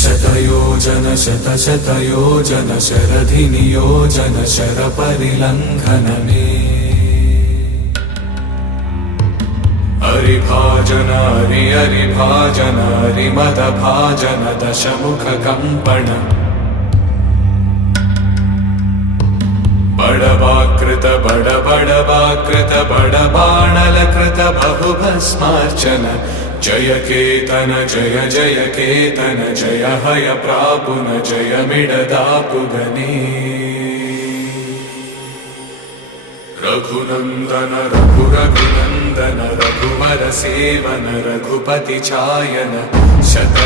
शतयोजन शतशतयोजन शरधिनियोजन शरपरिलङ्घनमे हरिभाजन हरिभाजन हरिमदभाजन दशमुखकम्पण बडवाकृत बडबडवाकृत बडबाणलकृत बहुभस्मार्चन जय केतन जय जय केतन जय हय प्रापुन जय मिडदापुगने रघुनंदन रघुनंदन रघुवर सेवन रघुपति चायन शत